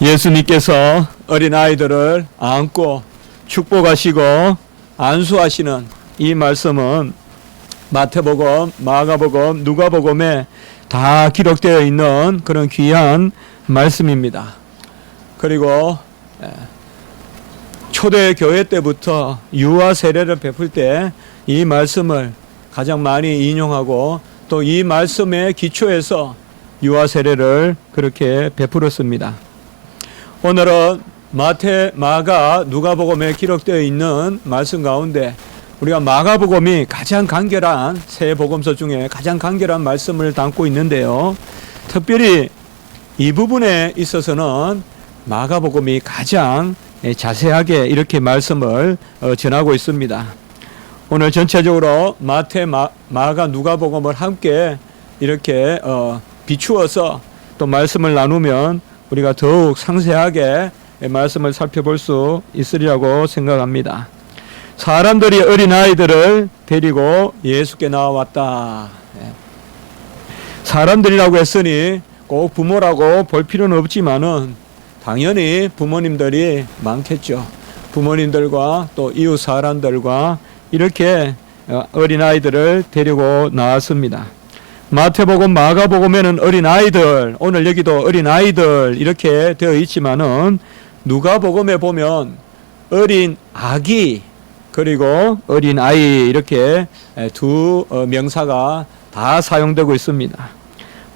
예수님께서 어린아이들을 안고 축복하시고 안수하시는 이 말씀은 마태복음, 마가복음, 누가복음에 다 기록되어 있는 그런 귀한 말씀입니다. 그리고 초대교회 때부터 유아 세례를 베풀 때 이 말씀을 가장 많이 인용하고 또 이 말씀의 기초에서 유아 세례를 그렇게 베풀었습니다. 오늘은 마태, 마가, 누가복음에 기록되어 있는 말씀 가운데 우리가 마가복음이 가장 간결한 세 복음서 중에 가장 간결한 말씀을 담고 있는데요. 특별히 이 부분에 있어서는 마가복음이 가장 자세하게 이렇게 말씀을 전하고 있습니다. 오늘 전체적으로 마태, 마가, 누가복음을 함께 이렇게 비추어서 또 말씀을 나누면 우리가 더욱 상세하게 말씀을 살펴볼 수 있으리라고 생각합니다. 사람들이 어린아이들을 데리고 예수께 나왔다. 사람들이라고 했으니 꼭 부모라고 볼 필요는 없지만은 당연히 부모님들이 많겠죠. 부모님들과 또 이웃 사람들과 이렇게 어린아이들을 데리고 나왔습니다. 마태복음, 마가복음에는 어린아이들, 오늘 여기도 어린아이들 이렇게 되어 있지만은 누가복음에 보면 어린 아기 그리고 어린아이 이렇게 두 명사가 다 사용되고 있습니다.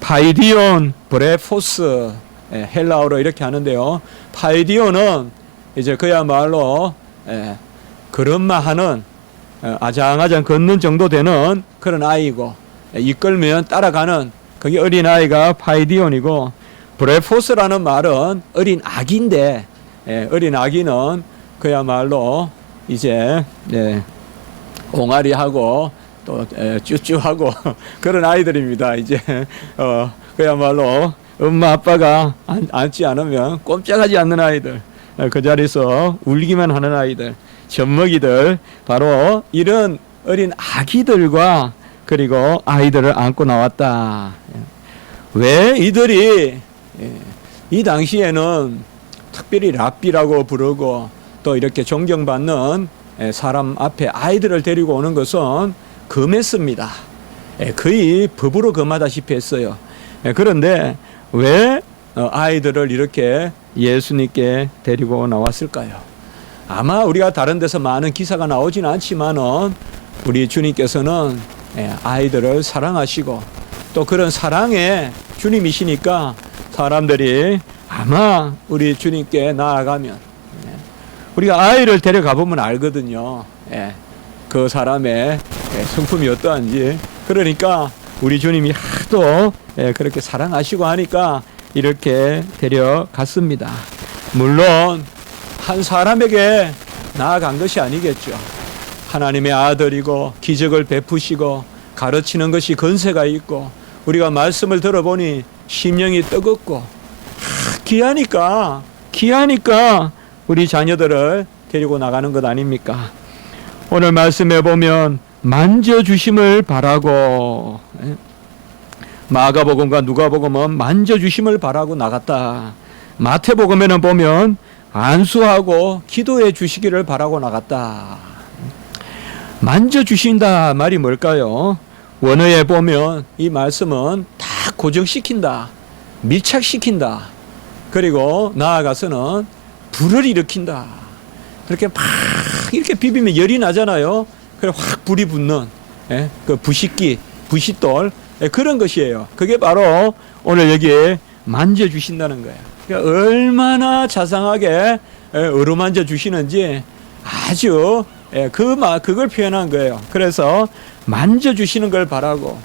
파이디온, 브레포스 헬라어로 이렇게 하는데요. 파이디온은 이제 그야말로 걸음마하는 아장아장 걷는 정도 되는 그런 아이고 이끌면 따라가는 그게 어린아이가 파이디온이고 브레포스라는 말은 어린 아기인데 어린 아기는 그야말로 이제 옹알이하고 또 쭈쭈하고 그런 아이들입니다. 이제 그야말로 엄마 아빠가 앉지 않으면 꼼짝하지 않는 아이들, 그 자리에서 울기만 하는 아이들, 젖먹이들, 바로 이런 어린 아기들과 그리고 아이들을 안고 나왔다. 왜 이들이 이 당시에는 특별히 랍비라고 부르고 또 이렇게 존경받는 사람 앞에 아이들을 데리고 오는 것은 금했습니다. 거의 법으로 금하다시피 했어요. 그런데 왜 아이들을 이렇게 예수님께 데리고 나왔을까요? 아마 우리가 다른 데서 많은 기사가 나오지는 않지만은 우리 주님께서는 아이들을 사랑하시고 또 그런 사랑의 주님이시니까 사람들이 아마 우리 주님께 나아가면 우리가 아이를 데려가 보면 알거든요. 그 사람의 성품이 어떠한지. 그러니까 우리 주님이 하도 그렇게 사랑하시고 하니까 이렇게 데려갔습니다. 물론 한 사람에게 나아간 것이 아니겠죠. 하나님의 아들이고 기적을 베푸시고 가르치는 것이 건세가 있고 우리가 말씀을 들어보니 심령이 뜨겁고 귀하니까 우리 자녀들을 데리고 나가는 것 아닙니까? 오늘 말씀에 보면 만져주심을 바라고 마가복음과 누가복음은 만져주심을 바라고 나갔다. 마태복음에는 보면 안수하고 기도해 주시기를 바라고 나갔다. 만져주신다 말이 뭘까요? 원어에 보면 이 말씀은 다 고정시킨다, 밀착시킨다, 그리고 나아가서는 불을 일으킨다. 그렇게 막 이렇게 비비면 열이 나잖아요. 그래 확 불이 붙는 그 부싯기, 부싯돌 그런 것이에요. 그게 바로 오늘 여기에 만져주신다는 거예요. 그러니까 얼마나 자상하게 어루만져 주시는지 아주 그걸 표현한 거예요. 그래서 만져주시는 걸 바라고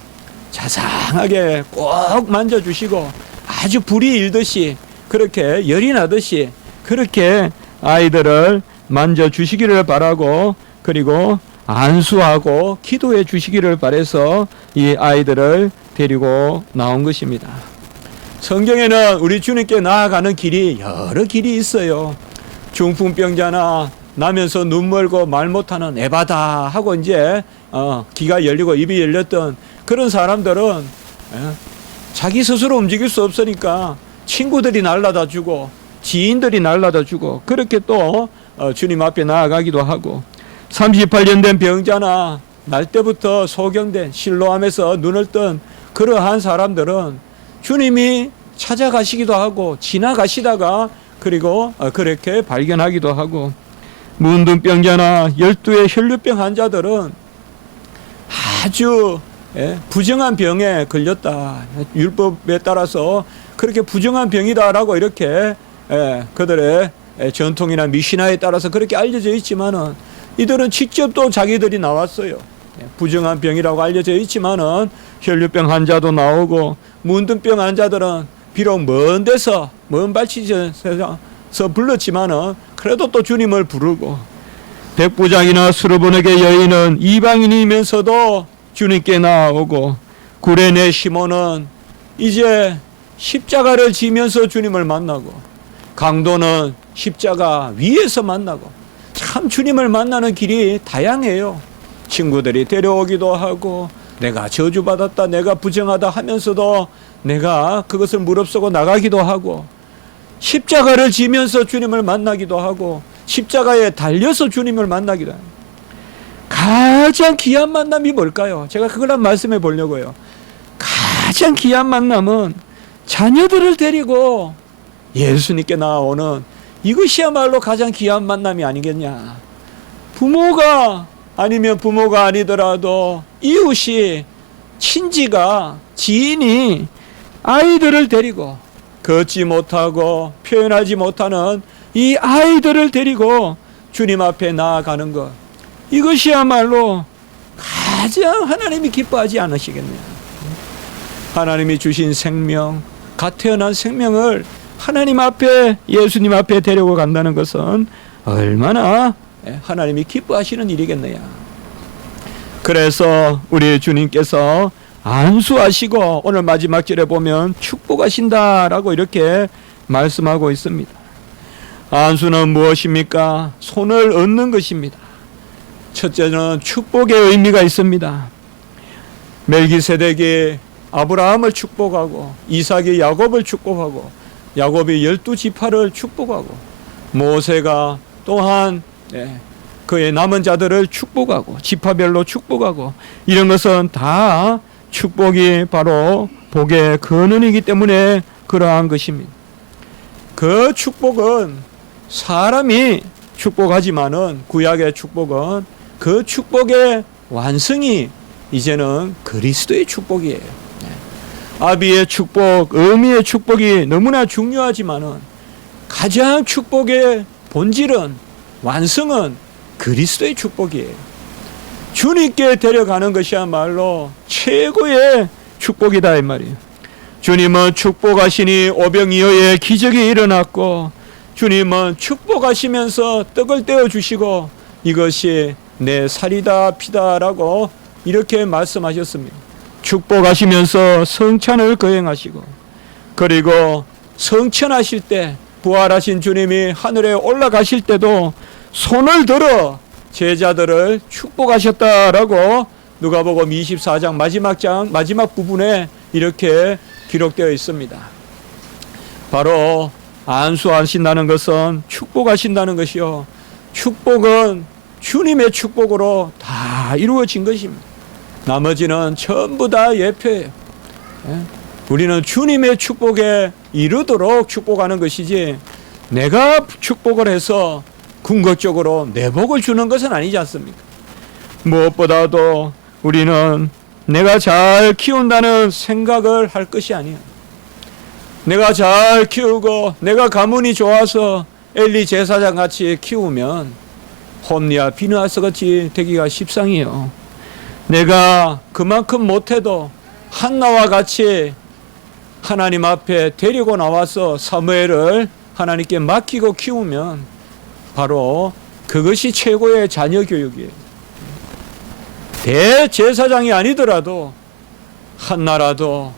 자상하게 꼭 만져주시고 아주 불이 일듯이 그렇게 열이 나듯이 그렇게 아이들을 만져주시기를 바라고 그리고 안수하고 기도해 주시기를 바라서 이 아이들을 데리고 나온 것입니다. 성경에는 우리 주님께 나아가는 길이 여러 길이 있어요. 중풍병자나 나면서 눈 멀고 말 못하는 에바다 하고 이제 귀가 열리고 입이 열렸던 그런 사람들은 자기 스스로 움직일 수 없으니까 친구들이 날라다 주고 지인들이 날라다 주고 그렇게 또 주님 앞에 나아가기도 하고 38년 된 병자나 날 때부터 소경된 실로암에서 눈을 뜬 그러한 사람들은 주님이 찾아가시기도 하고 지나가시다가 그리고 그렇게 발견하기도 하고 문둥병자나 12의 혈류병 환자들은 아주 부정한 병에 걸렸다. 율법에 따라서 그렇게 부정한 병이다라고 이렇게 그들의 전통이나 미시나에 따라서 그렇게 알려져 있지만은 이들은 직접 또 자기들이 나왔어요. 부정한 병이라고 알려져 있지만은 혈류병 환자도 나오고 문둥병 환자들은 비록 먼 데서 먼 발치에서 불렀지만은 그래도 또 주님을 부르고 백부장이나 수르보네게 여인은 이방인이면서도 주님께 나아오고 구레네 시몬은 이제 십자가를 지면서 주님을 만나고 강도는 십자가 위에서 만나고 참 주님을 만나는 길이 다양해요. 친구들이 데려오기도 하고 내가 저주받았다 내가 부정하다 하면서도 내가 그것을 무릅쓰고 나가기도 하고 십자가를 지면서 주님을 만나기도 하고 십자가에 달려서 주님을 만나기도 합니다. 가장 귀한 만남이 뭘까요? 제가 그걸 한번 말씀해 보려고요. 가장 귀한 만남은 자녀들을 데리고 예수님께 나오는 이것이야말로 가장 귀한 만남이 아니겠냐. 부모가 아니면 부모가 아니더라도 이웃이 친지가 지인이 아이들을 데리고 걷지 못하고 표현하지 못하는 이 아이들을 데리고 주님 앞에 나아가는 것 이것이야말로 가장 하나님이 기뻐하지 않으시겠네요. 하나님이 주신 생명 갓 태어난 생명을 하나님 앞에 예수님 앞에 데리고 간다는 것은 얼마나 하나님이 기뻐하시는 일이겠네요. 그래서 우리 주님께서 안수하시고 오늘 마지막 절에 보면 축복하신다라고 이렇게 말씀하고 있습니다. 안수는 무엇입니까? 손을 얹는 것입니다. 첫째는 축복의 의미가 있습니다. 멜기세덱이 아브라함을 축복하고 이삭이 야곱을 축복하고 야곱이 12지파를 축복하고 모세가 또한 그의 남은 자들을 축복하고 지파별로 축복하고 이런 것은 다 축복이 바로 복의 근원이기 때문에 그러한 것입니다. 그 축복은 사람이 축복하지만은 구약의 축복은 그 축복의 완성이 이제는 그리스도의 축복이에요. 아비의 축복, 어미의 축복이 너무나 중요하지만은 가장 축복의 본질은 완성은 그리스도의 축복이에요. 주님께 데려가는 것이야말로 최고의 축복이다 이 말이에요. 주님은 축복하시니 오병이어의 기적이 일어났고 주님은 축복하시면서 떡을 떼어주시고 이것이 내 살이다 피다라고 이렇게 말씀하셨습니다. 축복하시면서 성찬을 거행하시고 그리고 성천하실 때 부활하신 주님이 하늘에 올라가실 때도 손을 들어 제자들을 축복하셨다라고 누가복음 24장 마지막 부분에 이렇게 기록되어 있습니다. 바로 안수하신다는 것은 축복하신다는 것이요. 축복은 주님의 축복으로 다 이루어진 것입니다. 나머지는 전부 다 예표예요. 우리는 주님의 축복에 이르도록 축복하는 것이지 내가 축복을 해서 궁극적으로 내 복을 주는 것은 아니지 않습니까? 무엇보다도 우리는 내가 잘 키운다는 생각을 할 것이 아니야. 내가 잘 키우고 내가 가문이 좋아서 엘리 제사장 같이 키우면 홈리아 비느하스 같이 되기가 십상이요. 내가 그만큼 못해도 한나와 같이 하나님 앞에 데리고 나와서 사무엘을 하나님께 맡기고 키우면 바로 그것이 최고의 자녀 교육이에요. 대제사장이 아니더라도 한나라도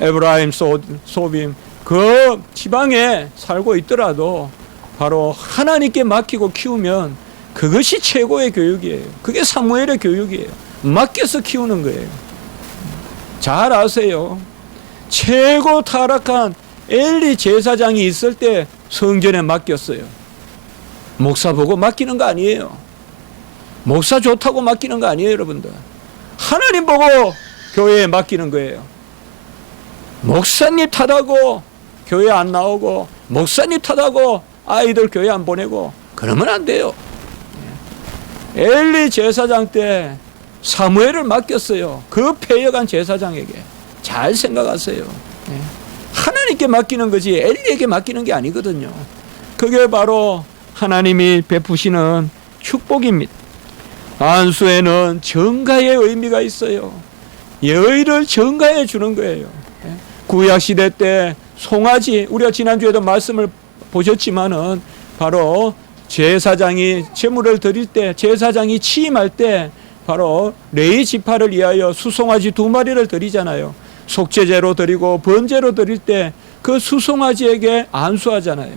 에브라임 소빔 그 지방에 살고 있더라도 바로 하나님께 맡기고 키우면 그것이 최고의 교육이에요. 그게 사무엘의 교육이에요. 맡겨서 키우는 거예요. 잘 아세요. 최고 타락한 엘리 제사장이 있을 때 성전에 맡겼어요. 목사 보고 맡기는 거 아니에요. 목사 좋다고 맡기는 거 아니에요, 여러분들. 하나님 보고 교회에 맡기는 거예요. 목사님 탓하고 교회 안 나오고, 목사님 탓하고 아이들 교회 안 보내고, 그러면 안 돼요. 엘리 제사장 때 사무엘을 맡겼어요. 그 패역한 제사장에게. 잘 생각하세요. 하나님께 맡기는 거지 엘리에게 맡기는 게 아니거든요. 그게 바로 하나님이 베푸시는 축복입니다. 안수에는 정가의 의미가 있어요. 예의를 정가해 주는 거예요. 구약시대 때 송아지, 우리가 지난주에도 말씀을 보셨지만은 바로 제사장이 제물을 드릴 때, 제사장이 취임할 때 바로 레위 지파를 위하여 수송아지 2마리를 드리잖아요. 속죄제로 드리고 번제로 드릴 때 그 수송아지에게 안수하잖아요.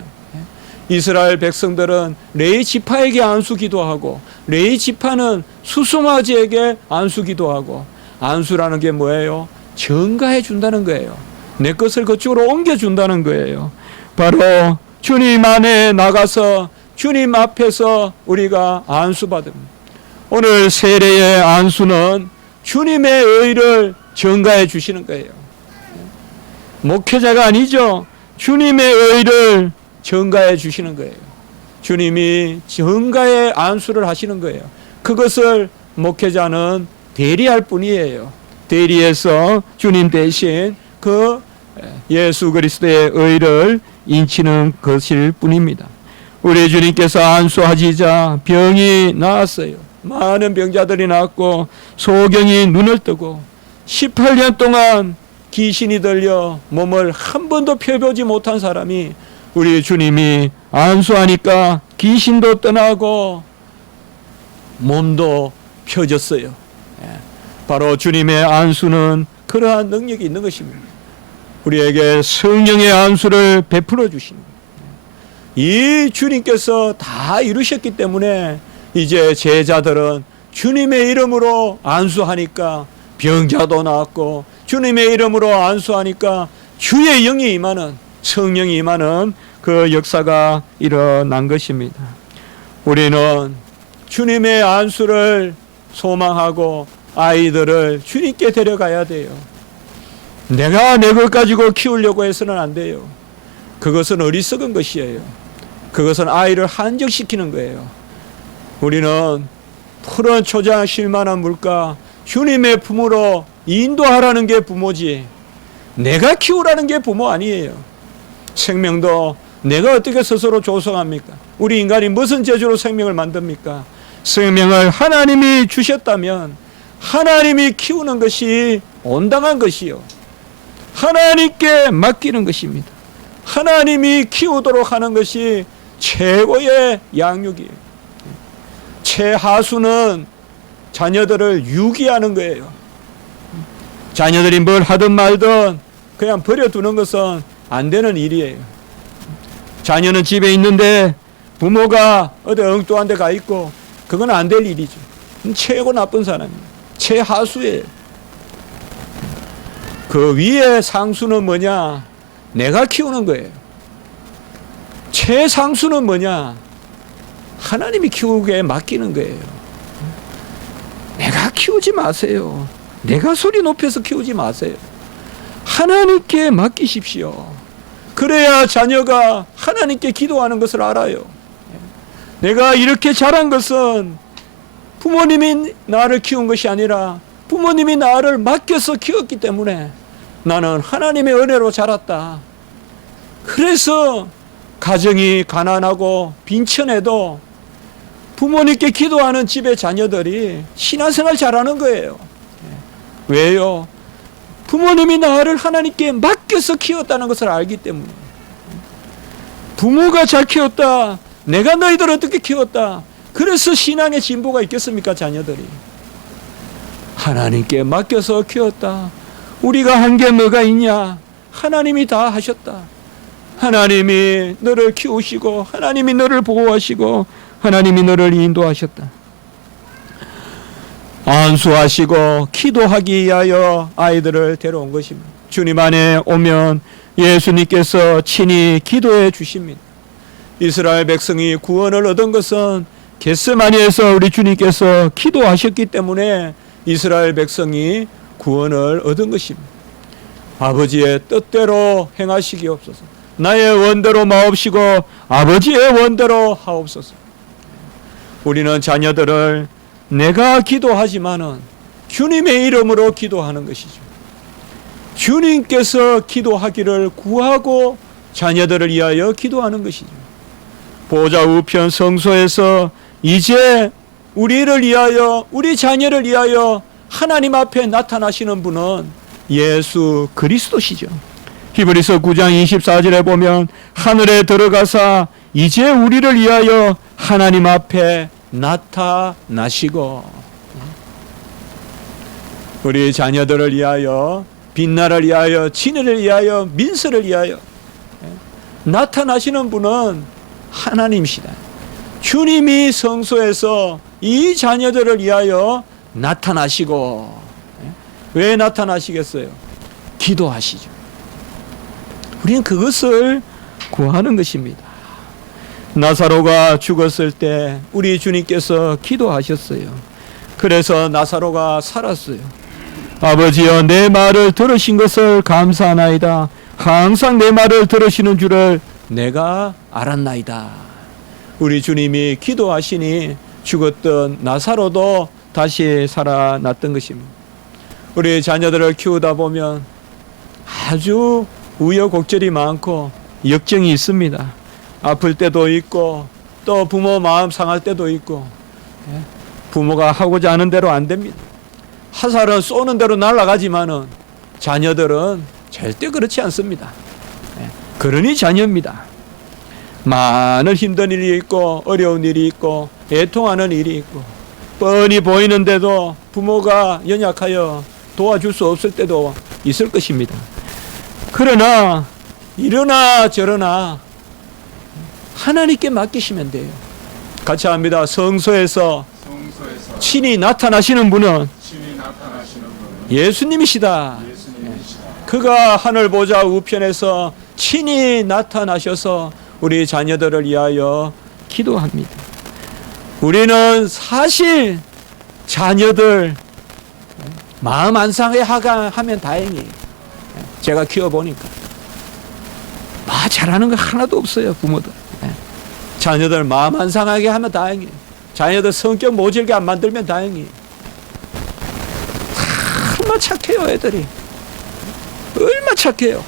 이스라엘 백성들은 레위 지파에게 안수 기도하고, 레위 지파는 수송아지에게 안수 기도하고, 안수라는 게 뭐예요? 전가해 준다는 거예요. 내 것을 그쪽으로 옮겨준다는 거예요. 바로 주님 안에 나가서 주님 앞에서 우리가 안수받습니다. 오늘 세례의 안수는 주님의 의를 전가해 주시는 거예요. 목회자가 아니죠. 주님의 의를 전가해 주시는 거예요. 주님이 전가의 안수를 하시는 거예요. 그것을 목회자는 대리할 뿐이에요. 대리해서 주님 대신 그 예수 그리스도의 의를 인치는 것일 뿐입니다. 우리 주님께서 안수하시자 병이 나았어요. 많은 병자들이 나았고 소경이 눈을 뜨고 18년 동안 귀신이 들려 몸을 한 번도 펴보지 못한 사람이 우리 주님이 안수하니까 귀신도 떠나고 몸도 펴졌어요. 바로 주님의 안수는 그러한 능력이 있는 것입니다. 우리에게 성령의 안수를 베풀어 주십니다. 이 주님께서 다 이루셨기 때문에 이제 제자들은 주님의 이름으로 안수하니까 병자도 나았고, 주님의 이름으로 안수하니까 주의 영이 임하는, 성령이 임하는 그 역사가 일어난 것입니다. 우리는 주님의 안수를 소망하고 아이들을 주님께 데려가야 돼요. 내가 내 것 가지고 키우려고 해서는 안 돼요. 그것은 어리석은 것이에요. 그것은 아이를 한정시키는 거예요. 우리는 푸른 초장 쉴만한 물가, 주님의 품으로 인도하라는 게 부모지, 내가 키우라는 게 부모 아니에요. 생명도 내가 어떻게 스스로 조성합니까? 우리 인간이 무슨 재주로 생명을 만듭니까? 생명을 하나님이 주셨다면 하나님이 키우는 것이 온당한 것이요, 하나님께 맡기는 것입니다. 하나님이 키우도록 하는 것이 최고의 양육이에요. 최하수는 자녀들을 유기하는 거예요. 자녀들이 뭘 하든 말든 그냥 버려두는 것은 안 되는 일이에요. 자녀는 집에 있는데 부모가 어디 엉뚱한 데 가 있고, 그건 안 될 일이죠. 최고 나쁜 사람이에요. 최하수예요. 그 위에 상수는 뭐냐? 내가 키우는 거예요. 최상수는 뭐냐? 하나님이 키우게 맡기는 거예요. 내가 키우지 마세요. 내가 소리 높여서 키우지 마세요. 하나님께 맡기십시오. 그래야 자녀가 하나님께 기도하는 것을 알아요. 내가 이렇게 자란 것은 부모님이 나를 키운 것이 아니라 부모님이 나를 맡겨서 키웠기 때문에 나는 하나님의 은혜로 자랐다. 그래서 가정이 가난하고 빈천해도 부모님께 기도하는 집의 자녀들이 신앙생활 잘하는 거예요. 왜요? 부모님이 나를 하나님께 맡겨서 키웠다는 것을 알기 때문에. 부모가 잘 키웠다, 내가 너희들 어떻게 키웠다, 그래서 신앙의 진보가 있겠습니까? 자녀들이 하나님께 맡겨서 키웠다. 우리가 한 게 뭐가 있냐? 하나님이 다 하셨다. 하나님이 너를 키우시고, 하나님이 너를 보호하시고, 하나님이 너를 인도하셨다. 안수하시고 기도하기 위하여 아이들을 데려온 것입니다. 주님 안에 오면 예수님께서 친히 기도해 주십니다. 이스라엘 백성이 구원을 얻은 것은 겟세마니에서 우리 주님께서 기도하셨기 때문에 이스라엘 백성이 구원을 얻은 것입니다. 아버지의 뜻대로 행하시기옵소서. 나의 원대로 마옵시고 아버지의 원대로 하옵소서. 우리는 자녀들을 내가 기도하지만은 주님의 이름으로 기도하는 것이죠. 주님께서 기도하기를 구하고 자녀들을 위하여 기도하는 것이죠. 보좌 우편 성소에서 이제 우리를 위하여, 우리 자녀를 위하여 하나님 앞에 나타나시는 분은 예수 그리스도시죠. 히브리서 9장 24절에 보면 하늘에 들어가사 이제 우리를 위하여 하나님 앞에 나타나시고, 우리 자녀들을 위하여, 빛나를 위하여, 진리를 위하여, 민서를 위하여 나타나시는 분은 하나님이시다. 주님이 성소에서 이 자녀들을 위하여 나타나시고, 왜 나타나시겠어요? 기도하시죠. 우리는 그것을 구하는 것입니다. 나사로가 죽었을 때 우리 주님께서 기도하셨어요. 그래서 나사로가 살았어요. 아버지여, 내 말을 들으신 것을 감사하나이다. 항상 내 말을 들으시는 줄을 내가 알았나이다. 우리 주님이 기도하시니 죽었던 나사로도 다시 살아났던 것입니다. 우리 자녀들을 키우다 보면 아주 우여곡절이 많고 역정이 있습니다. 아플 때도 있고 또 부모 마음 상할 때도 있고, 부모가 하고자 하는 대로 안 됩니다. 화살은 쏘는 대로 날아가지만은 자녀들은 절대 그렇지 않습니다. 그러니 자녀입니다. 많은 힘든 일이 있고 어려운 일이 있고 애통하는 일이 있고 뻔히 보이는데도 부모가 연약하여 도와줄 수 없을 때도 있을 것입니다. 그러나 이러나 저러나 하나님께 맡기시면 돼요. 같이 합니다. 성소에서 친히 나타나시는 분은 예수님이시다. 그가 하늘 보좌 우편에서 친히 나타나셔서 우리 자녀들을 위하여 기도합니다. 우리는 사실 자녀들 마음 안 상하게 하면 다행이에요. 제가 키워보니까 잘하는 거 하나도 없어요. 부모들 자녀들 마음 안 상하게 하면 다행이에요. 자녀들 성격 모질게 안 만들면 다행이에요. 얼마나 착해요. 애들이 얼마나 착해요.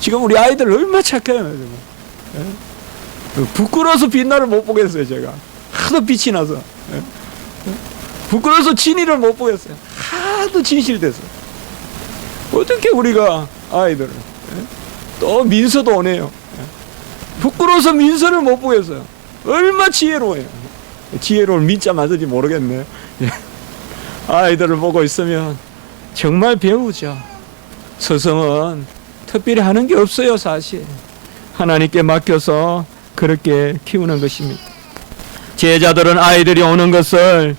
지금 우리 아이들 얼마나 착해요. 부끄러워서 빛나를 못 보겠어요. 제가 하도 빛이 나서 부끄러워서 진리를 못 보겠어요. 하도 진실돼서. 어떻게 우리가 아이들을 또 민서도 오네요. 부끄러워서 민서를 못 보겠어요. 얼마나 지혜로워요. 지혜로운 민자 맞을지 모르겠네. 아이들을 보고 있으면 정말 배우죠. 서성은 특별히 하는 게 없어요. 사실 하나님께 맡겨서 그렇게 키우는 것입니다. 제자들은 아이들이 오는 것을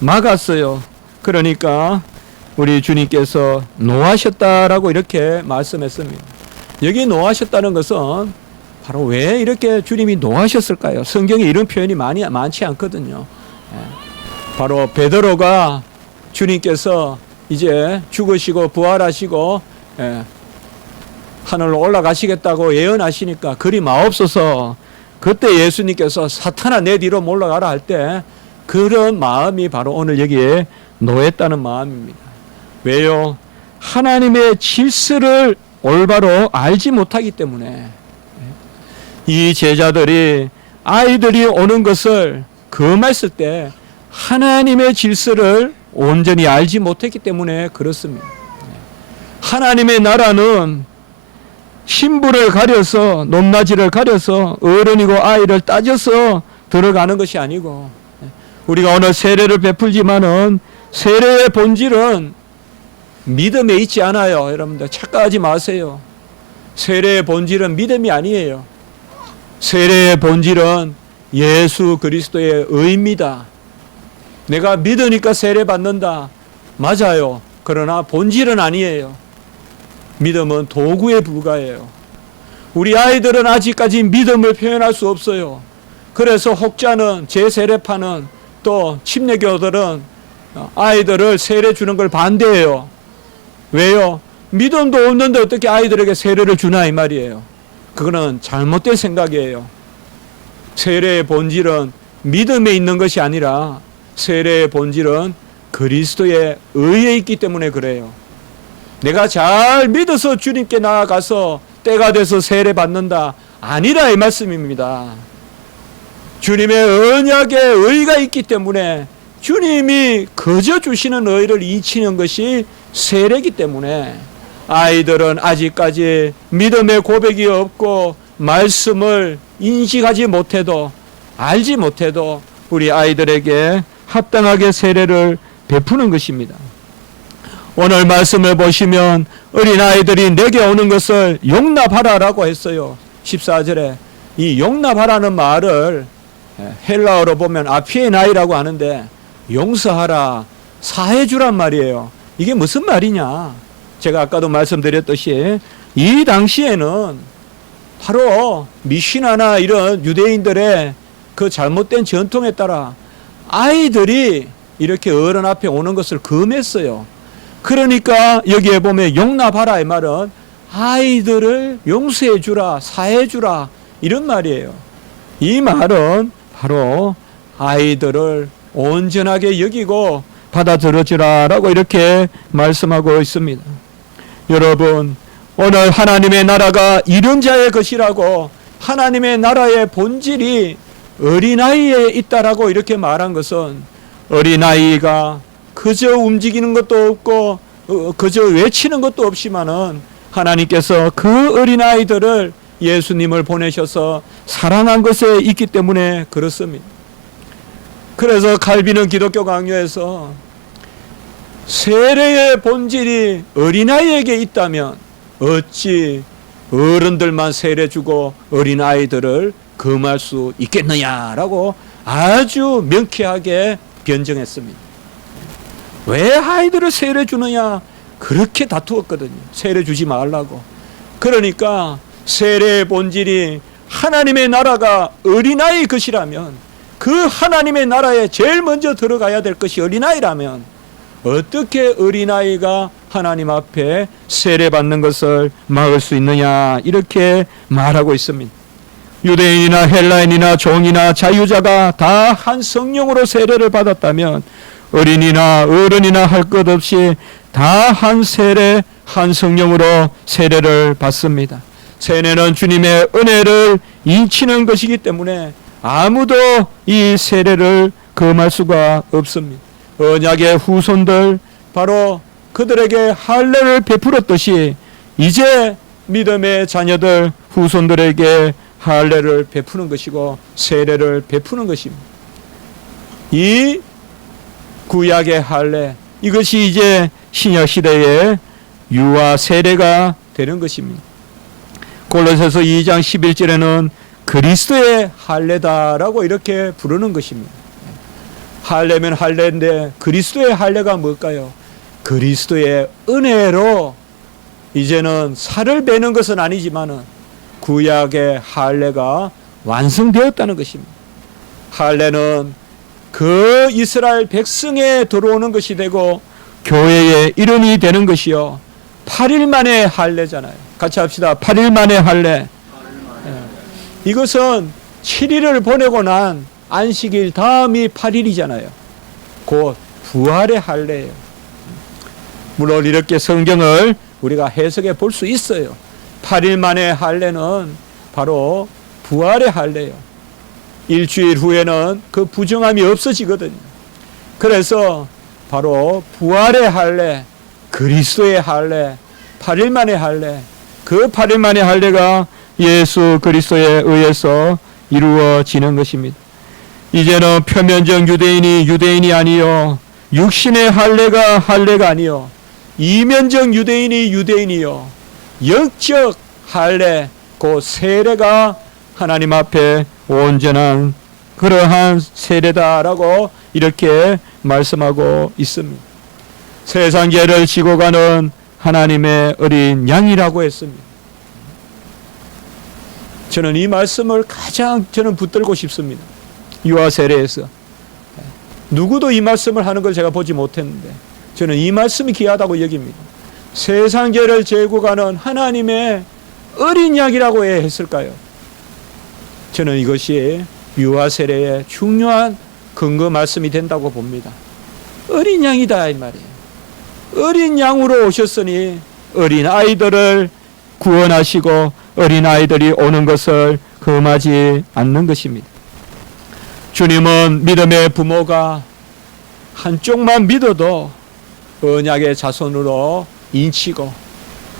막았어요. 그러니까 우리 주님께서 노하셨다라고 이렇게 말씀했습니다. 여기 노하셨다는 것은 바로 왜 이렇게 주님이 노하셨을까요? 성경에 이런 표현이 많지 않거든요. 바로 베드로가 주님께서 이제 죽으시고 부활하시고 하늘로 올라가시겠다고 예언하시니까 그리 마옵소서. 그때 예수님께서 사탄아 내 뒤로 몰러가라 할 때 그런 마음이 바로 오늘 여기에 노했다는 마음입니다. 왜요? 하나님의 질서를 올바로 알지 못하기 때문에 이 제자들이 아이들이 오는 것을 금했을 때 하나님의 질서를 온전히 알지 못했기 때문에 그렇습니다. 하나님의 나라는 신부를 가려서 높낮이를 가려서 어른이고 아이를 따져서 들어가는 것이 아니고, 우리가 오늘 세례를 베풀지만은 세례의 본질은 믿음에 있지 않아요. 여러분들 착각하지 마세요. 세례의 본질은 믿음이 아니에요. 세례의 본질은 예수 그리스도의 의입니다. 내가 믿으니까 세례 받는다. 맞아요. 그러나 본질은 아니에요. 믿음은 도구에 불과해요. 우리 아이들은 아직까지 믿음을 표현할 수 없어요. 그래서 혹자는 제세례파는 또 침례교들은 아이들을 세례 주는 걸 반대해요. 왜요? 믿음도 없는데 어떻게 아이들에게 세례를 주나 이 말이에요. 그거는 잘못된 생각이에요. 세례의 본질은 믿음에 있는 것이 아니라 세례의 본질은 그리스도의 의에 있기 때문에 그래요. 내가 잘 믿어서 주님께 나아가서 때가 돼서 세례 받는다 아니라 이 말씀입니다. 주님의 언약에 의가 있기 때문에 주님이 거저 주시는 의를 잊히는 것이 세례이기 때문에 아이들은 아직까지 믿음의 고백이 없고 말씀을 인식하지 못해도 알지 못해도 우리 아이들에게 합당하게 세례를 베푸는 것입니다. 오늘 말씀을 보시면 어린아이들이 내게 오는 것을 용납하라라고 했어요. 14절에 이 용납하라는 말을 헬라어로 보면 아피에나이라고 하는데 용서하라, 사해주란 말이에요. 이게 무슨 말이냐? 제가 아까도 말씀드렸듯이 이 당시에는 바로 미시나나 이런 유대인들의 그 잘못된 전통에 따라 아이들이 이렇게 어른 앞에 오는 것을 금했어요. 그러니까 여기에 보면 용납하라 이 말은 아이들을 용서해 주라, 사해 주라 이런 말이에요. 이 말은 바로 아이들을 온전하게 여기고 받아들여주라라고 이렇게 말씀하고 있습니다. 여러분, 오늘 하나님의 나라가 이른 자의 것이라고 하나님의 나라의 본질이 어린아이에 있다라고 이렇게 말한 것은 어린아이가 그저 움직이는 것도 없고 그저 외치는 것도 없지만은 하나님께서 그 어린아이들을 예수님을 보내셔서 사랑한 것에 있기 때문에 그렇습니다. 그래서 칼빈은 기독교 강요에서 세례의 본질이 어린아이에게 있다면 어찌 어른들만 세례 주고 어린아이들을 금할 수 있겠느냐라고 아주 명쾌하게 변정했습니다. 왜 아이들을 세례 주느냐 그렇게 다투었거든요. 세례 주지 말라고. 그러니까 세례의 본질이 하나님의 나라가 어린아이 것이라면 그 하나님의 나라에 제일 먼저 들어가야 될 것이 어린아이라면 어떻게 어린아이가 하나님 앞에 세례받는 것을 막을 수 있느냐 이렇게 말하고 있습니다. 유대인이나 헬라인이나 종이나 자유자가 다 한 성령으로 세례를 받았다면 어린이나 어른이나 할 것 없이 다 한 세례 한 성령으로 세례를 받습니다. 세례는 주님의 은혜를 인치는 것이기 때문에 아무도 이 세례를 금할 수가 없습니다. 언약의 후손들 바로 그들에게 할례를 베풀었듯이 이제 믿음의 자녀들 후손들에게 할례를 베푸는 것이고 세례를 베푸는 것입니다. 이 구약의 할례 이것이 이제 신약 시대의 유아 세례가 되는 것입니다. 골로새서 2장 11절에는 그리스도의 할례다라고 이렇게 부르는 것입니다. 할례면 할례인데 그리스도의 할례가 뭘까요? 그리스도의 은혜로 이제는 살을 베는 것은 아니지만은 구약의 할례가 완성되었다는 것입니다. 할례는 그 이스라엘 백성에 들어오는 것이 되고 교회의 일원이 되는 것이요 8일 만에 할례잖아요. 같이 합시다. 8일 만에 할례. 이것은 7일을 보내고 난 안식일 다음이 8일이잖아요. 곧 부활의 할례예요. 물론 이렇게 성경을 우리가 해석해 볼 수 있어요. 8일 만의 할례는 바로 부활의 할례예요. 일주일 후에는 그 부정함이 없어지거든요. 그래서 바로 부활의 할례, 그리스도의 할례, 8일 만의 할례, 그 8일 만의 할례가 예수 그리스도에 의해서 이루어지는 것입니다. 이제는 표면적 유대인이 아니요 육신의 할례가 아니요 이면적 유대인이요 영적 할례 그 세례가 하나님 앞에 온전한 그러한 세례다라고 이렇게 말씀하고 있습니다. 세상 죄를 지고 가는 하나님의 어린 양이라고 했습니다. 저는 이 말씀을 가장 붙들고 싶습니다. 유아 세례에서 누구도 이 말씀을 하는 걸 제가 보지 못했는데 저는 이 말씀이 귀하다고 여깁니다. 세상 죄를 제고 가는 하나님의 어린 양이라고 왜 했을까요? 저는 이것이 유아 세례의 중요한 근거 말씀이 된다고 봅니다. 어린 양이다 이 말이에요. 어린 양으로 오셨으니 어린 아이들을 구원하시고 어린 아이들이 오는 것을 금하지 않는 것입니다. 주님은 믿음의 부모가 한쪽만 믿어도 언약의 자손으로 인치고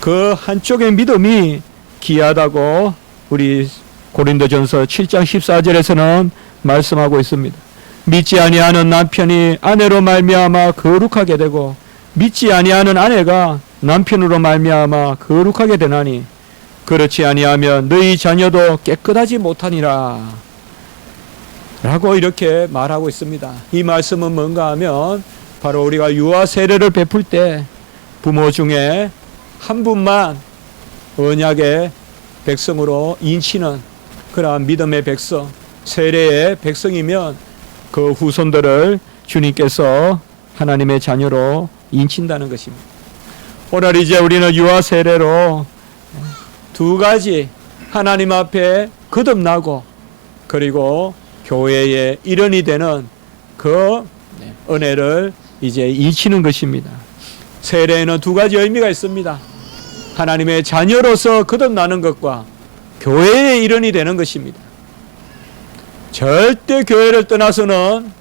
그 한쪽의 믿음이 귀하다고 우리 고린도전서 7장 14절에서는 말씀하고 있습니다. 믿지 아니하는 남편이 아내로 말미암아 거룩하게 되고 믿지 아니하는 아내가 남편으로 말미암아 거룩하게 되나니 그렇지 아니하면 너희 자녀도 깨끗하지 못하니라 라고 이렇게 말하고 있습니다. 이 말씀은 뭔가 하면 바로 우리가 유아 세례를 베풀 때 부모 중에 한 분만 언약의 백성으로 인치는 그러한 믿음의 백성, 세례의 백성이면 그 후손들을 주님께서 하나님의 자녀로 인친다는 것입니다. 오늘 이제 우리는 유아 세례로 두 가지 하나님 앞에 거듭나고 그리고 교회의 일원이 되는 그 은혜를 이제 인치는 것입니다. 세례에는 두 가지 의미가 있습니다. 하나님의 자녀로서 거듭나는 것과 교회의 일원이 되는 것입니다. 절대 교회를 떠나서는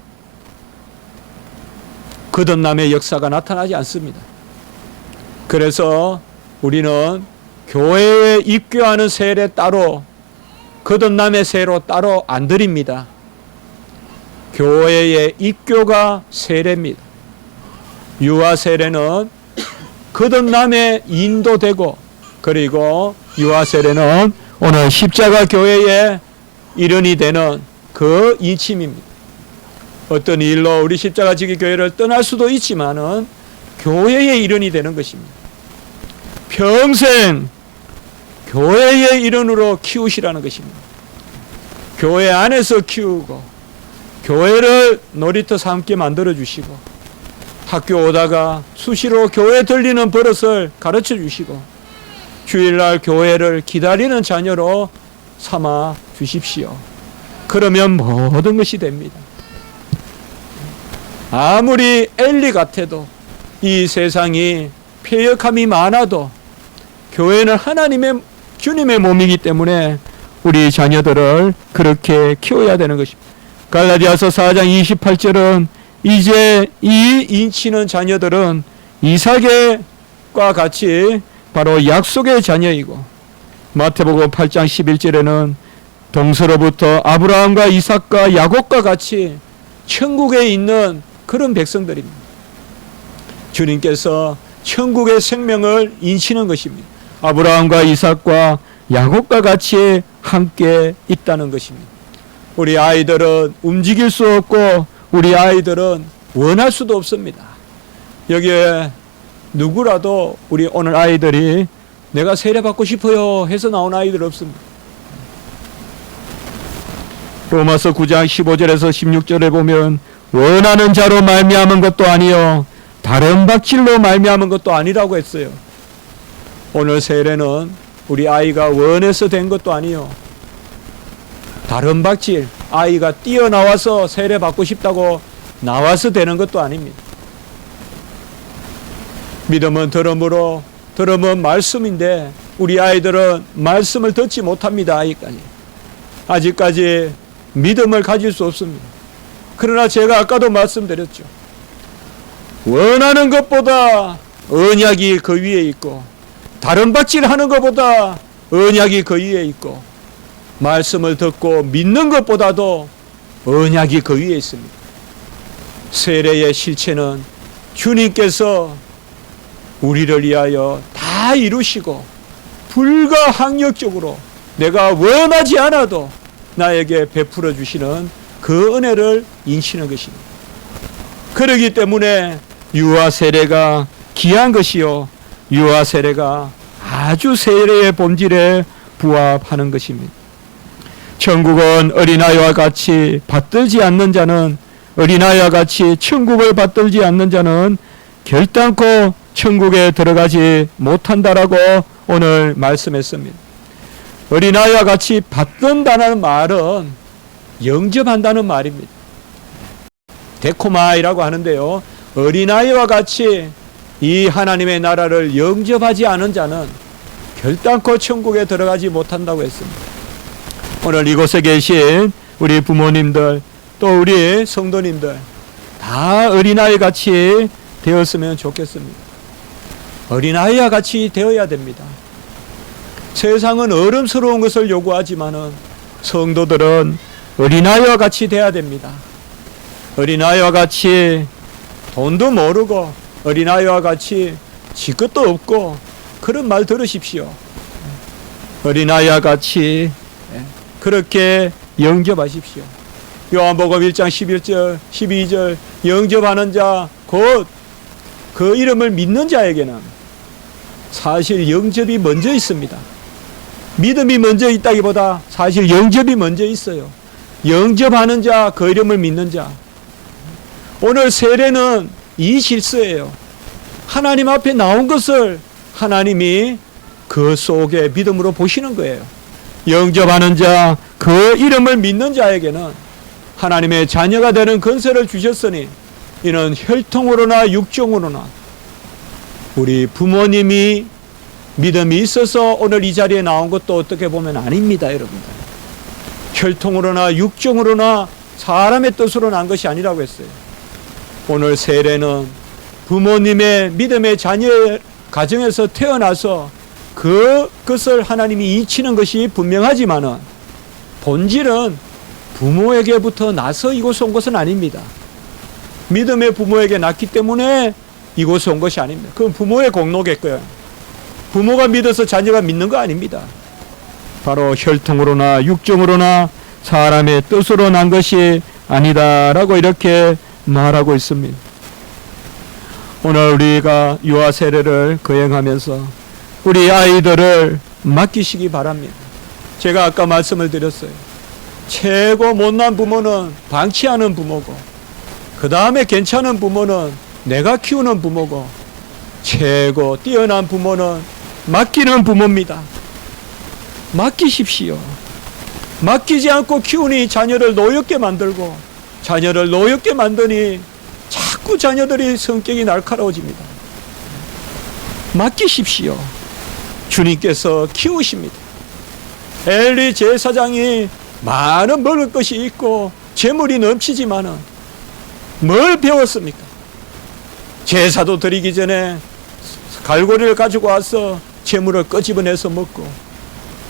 거듭남의 역사가 나타나지 않습니다. 그래서 우리는 교회에 입교하는 세례 따로 거듭남의 세례로 따로 안 드립니다. 교회의 입교가 세례입니다. 유아 세례는 거듭남에 인도되고 그리고 유아 세례는 오늘 십자가 교회의 일원이 되는 그 인침입니다. 어떤 일로 우리 십자가 지기 교회를 떠날 수도 있지만은 교회의 일원이 되는 것입니다. 평생 교회의 일원으로 키우시라는 것입니다. 교회 안에서 키우고 교회를 놀이터 삼게 만들어 주시고 학교 오다가 수시로 교회 들리는 버릇을 가르쳐 주시고 주일날 교회를 기다리는 자녀로 삼아 주십시오. 그러면 모든 것이 됩니다. 아무리 엘리 같아도 이 세상이 패역함이 많아도 교회는 하나님의 주님의 몸이기 때문에 우리 자녀들을 그렇게 키워야 되는 것입니다. 갈라디아서 4장 28절은 이제 이 인치는 자녀들은 이삭과 같이 바로 약속의 자녀이고 마태복음 8장 11절에는 동서로부터 아브라함과 이삭과 야곱과 같이 천국에 있는 그런 백성들입니다. 주님께서 천국의 생명을 인치는 것입니다. 아브라함과 이삭과 야곱과 같이 함께 있다는 것입니다. 우리 아이들은 움직일 수 없고 우리 아이들은 원할 수도 없습니다. 여기에 누구라도 우리 오늘 아이들이 내가 세례받고 싶어요 해서 나온 아이들 없습니다. 로마서 9장 15절에서 16절에 보면 원하는 자로 말미암은 것도 아니요 다른 박질로 말미암은 것도 아니라고 했어요. 오늘 세례는 우리 아이가 원해서 된 것도 아니요 다른 박질, 아이가 뛰어나와서 세례 받고 싶다고 나와서 되는 것도 아닙니다. 믿음은 들음으로, 들음은 말씀인데 우리 아이들은 말씀을 듣지 못합니다. 아직까지 믿음을 가질 수 없습니다. 그러나 제가 아까도 말씀드렸죠. 원하는 것보다 언약이 그 위에 있고 다른 박질하는 것보다 언약이 그 위에 있고 말씀을 듣고 믿는 것보다도 언약이 그 위에 있습니다. 세례의 실체는 주님께서 우리를 위하여 다 이루시고 불가항력적으로 내가 원하지 않아도 나에게 베풀어 주시는 그 은혜를 인치는 것입니다. 그렇기 때문에 유아 세례가 귀한 것이요 유아 세례가 아주 세례의 본질에 부합하는 것입니다. 천국은 어린아이와 같이 받들지 않는 자는 어린아이와 같이 천국을 받들지 않는 자는 결단코 천국에 들어가지 못한다라고 오늘 말씀했습니다. 어린아이와 같이 받든다는 말은 영접한다는 말입니다. 데코마이라고 하는데요. 어린아이와 같이 이 하나님의 나라를 영접하지 않은 자는 결단코 천국에 들어가지 못한다고 했습니다. 오늘 이곳에 계신 우리 부모님들 또 우리 성도님들 다 어린아이 같이 되었으면 좋겠습니다. 어린아이와 같이 되어야 됩니다. 세상은 어른스러운 것을 요구하지만은 성도들은 어린아이와 같이 돼야 됩니다. 어린아이와 같이 돈도 모르고 어린아이와 같이 지 것도 없고 그런 말 들으십시오. 어린아이와 같이 그렇게 영접하십시오. 요한복음 1장 11절 12절 영접하는 자 곧 그 이름을 믿는 자에게는 사실 영접이 먼저 있습니다. 믿음이 먼저 있다기보다 사실 영접이 먼저 있어요. 영접하는 자, 그 이름을 믿는 자. 오늘 세례는 이 실수예요. 하나님 앞에 나온 것을 하나님이 그 속에 믿음으로 보시는 거예요. 영접하는 자, 그 이름을 믿는 자에게는 하나님의 자녀가 되는 권세를 주셨으니 이는 혈통으로나 육정으로나 우리 부모님이 믿음이 있어서 오늘 이 자리에 나온 것도 어떻게 보면 아닙니다, 여러분들. 혈통으로나 육정으로나 사람의 뜻으로 난 것이 아니라고 했어요. 오늘 세례는 부모님의 믿음의 자녀의 가정에서 태어나서 그것을 하나님이 이치는 것이 분명하지만은 본질은 부모에게부터 나서 이곳에 온 것은 아닙니다. 믿음의 부모에게 낳기 때문에 이곳에 온 것이 아닙니다. 그건 부모의 공로겠고요. 부모가 믿어서 자녀가 믿는 거 아닙니다. 바로 혈통으로나 육정으로나 사람의 뜻으로 난 것이 아니다라고 이렇게 말하고 있습니다. 오늘 우리가 유아 세례를 거행하면서 우리 아이들을 맡기시기 바랍니다. 제가 아까 말씀을 드렸어요. 최고 못난 부모는 방치하는 부모고 그 다음에 괜찮은 부모는 내가 키우는 부모고 최고 뛰어난 부모는 맡기는 부모입니다. 맡기십시오. 맡기지 않고 키우니 자녀를 노엽게 만들고 자녀를 노엽게 만드니 자꾸 자녀들이 성격이 날카로워집니다. 맡기십시오. 주님께서 키우십니다. 엘리 제사장이 많은 먹을 것이 있고 재물이 넘치지만은 뭘 배웠습니까? 제사도 드리기 전에 갈고리를 가지고 와서 재물을 끄집어내서 먹고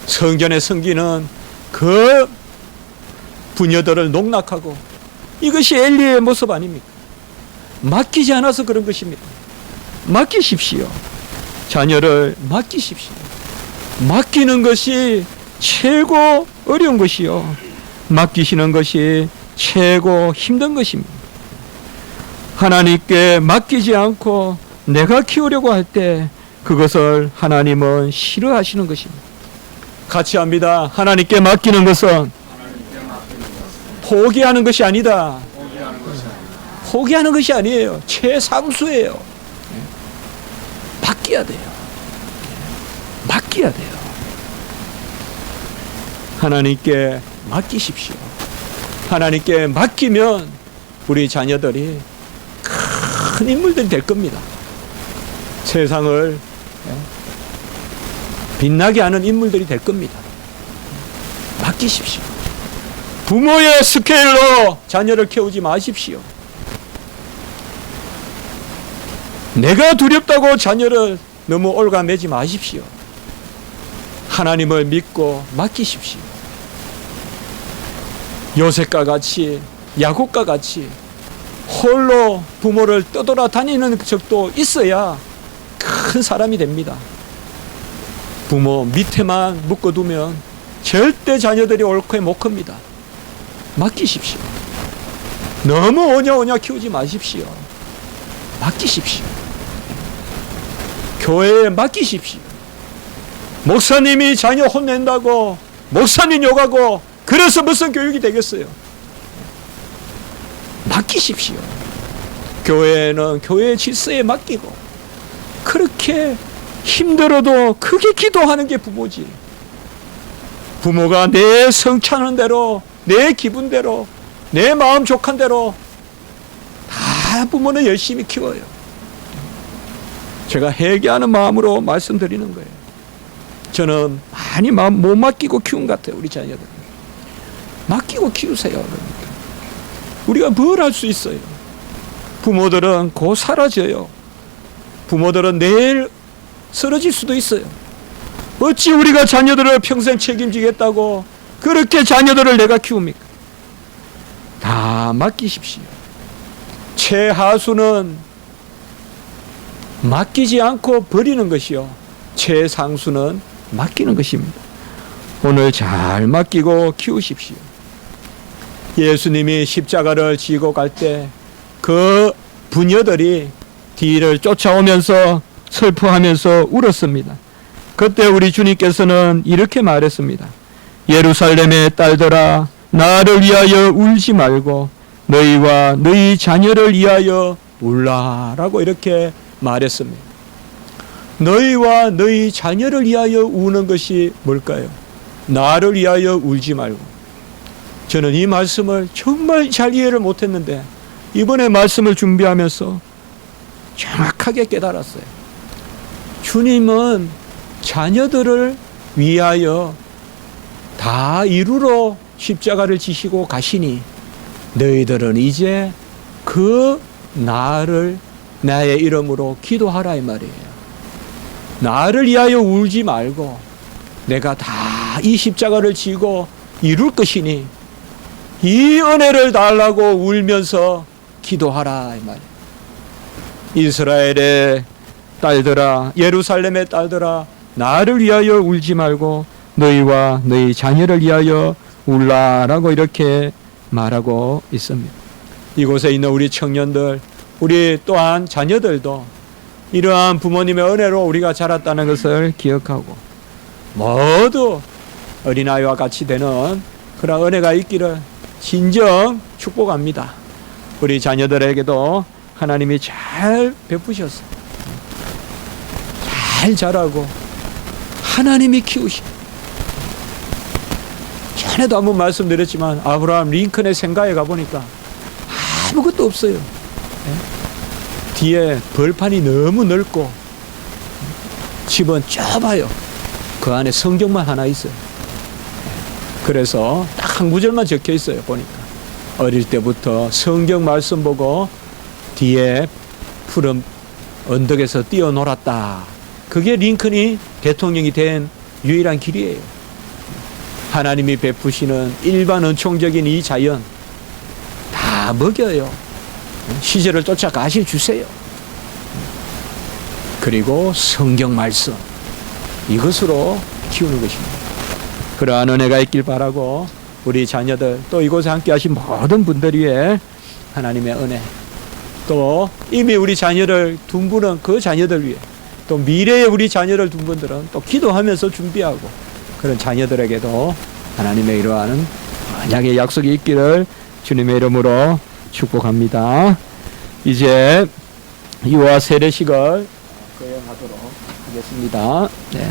성전에 섬기는 그 부녀들을 농락하고 이것이 엘리의 모습 아닙니까? 맡기지 않아서 그런 것입니다. 맡기십시오. 자녀를 맡기십시오. 맡기는 것이 최고 어려운 것이요. 맡기시는 것이 최고 힘든 것입니다. 하나님께 맡기지 않고 내가 키우려고 할 때 그것을 하나님은 싫어하시는 것입니다. 같이 합니다. 하나님께 맡기는 것은 포기하는 것이 아니다. 포기하는 것이 아니에요. 최상수예요. 맡겨야 돼요. 맡겨야 돼요. 하나님께 맡기십시오. 하나님께 맡기면 우리 자녀들이 큰 인물들이 될 겁니다. 세상을 빛나게 하는 인물들이 될 겁니다. 맡기십시오. 부모의 스케일로 자녀를 키우지 마십시오. 내가 두렵다고 자녀를 너무 올가매지 마십시오. 하나님을 믿고 맡기십시오. 요셉과 같이 야곱과 같이 홀로 부모를 떠돌아다니는 적도 있어야 큰 사람이 됩니다. 부모 밑에만 묶어두면 절대 자녀들이 옳게 못 큽니다. 맡기십시오. 너무 오냐오냐 키우지 마십시오. 맡기십시오. 교회에 맡기십시오. 목사님이 자녀 혼낸다고 목사님 욕하고 그래서 무슨 교육이 되겠어요? 맡기십시오. 교회는 교회의 질서에 맡기고, 그렇게 힘들어도 크게 기도하는 게 부모지. 부모가 내 성취하는 대로, 내 기분대로, 내 마음 족한 대로 다 부모는 열심히 키워요. 제가 회개하는 마음으로 말씀드리는 거예요. 저는 많이 마음 못 맡기고 키운 것 같아요. 우리 자녀들 맡기고 키우세요. 그러니까. 우리가 뭘 할 수 있어요? 부모들은 곧 사라져요. 부모들은 내일 쓰러질 수도 있어요. 어찌 우리가 자녀들을 평생 책임지겠다고 그렇게 자녀들을 내가 키웁니까? 다 맡기십시오. 최하수는 맡기지 않고 버리는 것이요, 최상수는 맡기는 것입니다. 오늘 잘 맡기고 키우십시오. 예수님이 십자가를 지고 갈 때 그 부녀들이 뒤를 쫓아오면서 슬퍼하면서 울었습니다. 그때 우리 주님께서는 이렇게 말했습니다. 예루살렘의 딸들아, 나를 위하여 울지 말고 너희와 너희 자녀를 위하여 울라라고 이렇게 말했습니다. 너희와 너희 자녀를 위하여 우는 것이 뭘까요? 나를 위하여 울지 말고. 저는 이 말씀을 정말 잘 이해를 못했는데 이번에 말씀을 준비하면서 정확하게 깨달았어요. 주님은 자녀들을 위하여 다 이루러 십자가를 지시고 가시니 너희들은 이제 그 나를 나의 이름으로 기도하라 이 말이에요. 나를 위하여 울지 말고 내가 다 이 십자가를 지고 이룰 것이니 이 은혜를 달라고 울면서 기도하라 이 말이에요. 이스라엘의 딸들아, 예루살렘의 딸들아, 나를 위하여 울지 말고 너희와 너희 자녀를 위하여 울라라고 이렇게 말하고 있습니다. 이곳에 있는 우리 청년들, 우리 또한 자녀들도 이러한 부모님의 은혜로 우리가 자랐다는 것을 기억하고 모두 어린아이와 같이 되는 그런 은혜가 있기를 진정 축복합니다. 우리 자녀들에게도 하나님이 잘 베푸셨어요. 잘 자라고 하나님이 키우시고. 전에도 한번 말씀드렸지만 아브라함 링컨의 생가에 가보니까 아무것도 없어요. 뒤에 벌판이 너무 넓고 집은 좁아요. 그 안에 성경만 하나 있어요. 그래서 딱 한 구절만 적혀 있어요. 보니까 어릴 때부터 성경 말씀 보고 뒤에 푸른 언덕에서 뛰어놀았다. 그게 링컨이 대통령이 된 유일한 길이에요. 하나님이 베푸시는 일반 은총적인 이 자연 다 먹여요. 시절을 쫓아 가시 주세요. 그리고 성경 말씀 이것으로 키우는 것입니다. 그러한 은혜가 있길 바라고 우리 자녀들 또 이곳에 함께 하신 모든 분들 위해 하나님의 은혜, 또 이미 우리 자녀를 둔 분은 그 자녀들 위해, 또 미래의 우리 자녀를 둔 분들은 또 기도하면서 준비하고 그런 자녀들에게도 하나님의 이러한 언약의 약속이 있기를 주님의 이름으로 축복합니다. 이제 유아 세례식을 거행하도록 하겠습니다. 네.